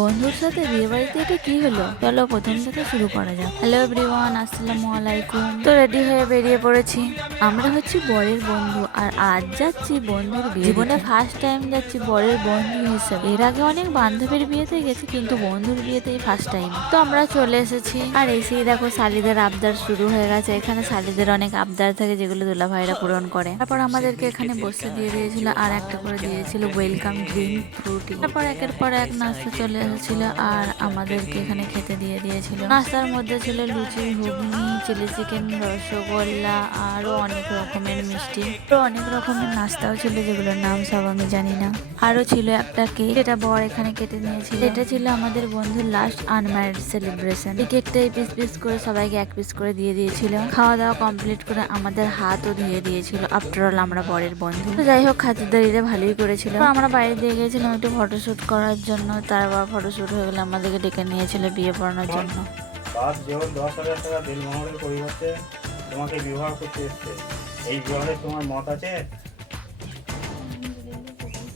বন্ধুর সাথে বিয়ে বাড়িতে এটা কি হলো? চলো প্রথম থেকে শুরু করা যাক। হ্যালো এভরিওয়ান, আসসালামু আলাইকুম। তো রেডি হয়ে বেরিয়ে পড়েছি। আমরা হচ্ছি বরের বন্ধু, আর আজ যাচ্ছি বন্ধুর বিয়ে। জীবনে ফার্স্ট টাইম যাচ্ছি বরের বন্ধু হিসেবে। এর আগে অনেক বান্ধবীর বিয়েতে গেছি, কিন্তু বন্ধুর বিয়েতেই ফার্স্ট টাইম। তো আমরা চলে এসেছি, আর এসেই দেখো শালিদের আবদার শুরু হয়ে গেছে। এখানে শালিদের অনেক আবদার থাকে যেগুলো দুলা ভাইরা পূরণ করে। তারপর আমাদেরকে এখানে বসে দিয়ে দিয়েছিল, আর একটা করে দিয়েছিল ওয়েলকাম ড্রিঙ্ক ফ্রুটি। তারপর একের পর এক নাস্তা চলে এসেছিল, আর আমাদেরকে এখানে খেতে দিয়ে দিয়েছিল। নাস্তার মধ্যে ছিল লুচি, ঘুগনি, চিলি চিকেন, রসগোল্লা, আরো অনেক রকমের মিষ্টি। তো অনেক রকমের নাস্তাও ছিল যেগুলোর নাম সব আমি জানি না। আরো ছিল একটা কেক, যেটা বর এখানে কেটে নিয়েছিল। এটা ছিল আমাদের বন্ধুর লাস্ট আনম্যারিড সেলিব্রেশন। এই কেকটাই পিস পিস করে সবাইকে এক পিস করে দিয়ে দিয়েছিল। খাওয়া দাওয়া কমপ্লিট করে আমাদের হাতও ধুয়ে দিয়েছিল। আফটার অল আমরা বরের বন্ধু। তো যাই হোক, খাতিরদারিটা ভালোই করেছিল। তো আমরা বাইরে দিয়ে গিয়েছিলাম একটু ফটোশুট করার জন্য। তারপর ফটোশুট হয়ে গেলে আমাদেরকে ডেকে নিয়েছিল বিয়ে পড়ানোর জন্য। বাস যেমন 10,000 টাকা দিলমহরের পরিবর্তে তোমাকে বিবাহ করতে এসছে, এই বিবাহে তোমার মত আছে?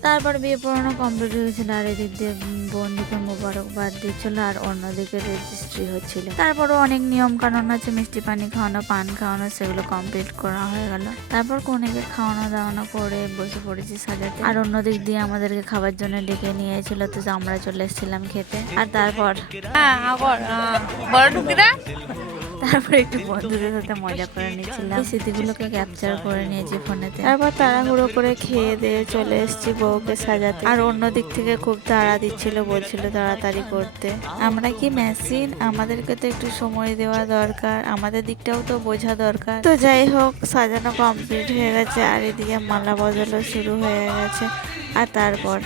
তারপর বিয়ে পড়ানো কমপ্লিট হয়েছিল, আর এদিক দিয়ে বন্ধুকে মোবারকবাদ দিচ্ছিল, আর অন্যদিকে রেজিস্ট্রি হচ্ছিল। তারপরও অনেক নিয়ম কানুন আছে, মিষ্টি পানি খাওয়ানো, পান খাওয়ানো, সেগুলো কমপ্লিট করা হয়ে গেল। তারপর কনেকে খাওয়ানো দাওয়ানো করে বসে পড়েছি সাজাতে। আর অন্যদিক দিয়ে আমাদেরকে খাবার জন্য ডেকে নিয়েছিল, তো আমরা চলে এসেছিলাম খেতে। আর তারপর তারপর একটু বন্ধুদের সাথে মজা করে নিচ্ছিলাম, এই স্মৃতিগুলোকে ক্যাপচার করে নিয়েছি ফোনেতে। তারপর তাড়াহুড়ো করে খেয়ে দিয়ে চলে এসেছি বউকে সাজাতে। আর অন্য দিক থেকে খুব তাড়া দিচ্ছিল, বলছিল তাড়াতাড়ি করতে। আমরা কি মেশিন? আমাদেরকে তো একটু সময় দেওয়া দরকার, আমাদের দিকটাও তো বোঝা দরকার। তো যাই হোক, সাজানো কমপ্লিট হয়ে গেছে, আর এদিকে মালা বদলও শুরু হয়ে গেছে। আর তারপর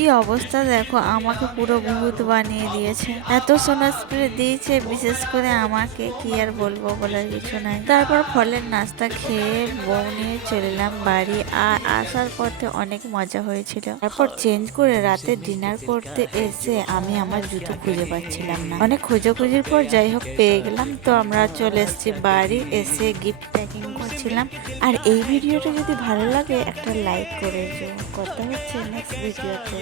কি অবস্থা দেখো, আমাকে পুরো ভূত বানিয়ে দিয়েছে। এত সোনা স্প্রে দিয়েছে, বিশেষ করে আমাকে, কি আর বলবো, বলার কিছু নাই। তারপর ফলের নাস্তা খেয়ে বউ নিয়ে চলে এলাম বাড়ি। আর আসার পথে অনেক মজা হয়েছিল। তারপর চেঞ্জ করে রাতে ডিনার করতে এসে আমি আমার জুতো খুঁজে পাচ্ছিলাম না। অনেক খোঁজাখুঁজির পর যাই হোক পেয়ে গেলাম। তো আমরা চলে এসেছি বাড়ি, এসে গিফট প্যাকিং করছিলাম। আর এই ভিডিওটা যদি ভালো লাগে একটা লাইক করে দিও। কথা হচ্ছে নেক্সট ভিডিওতে।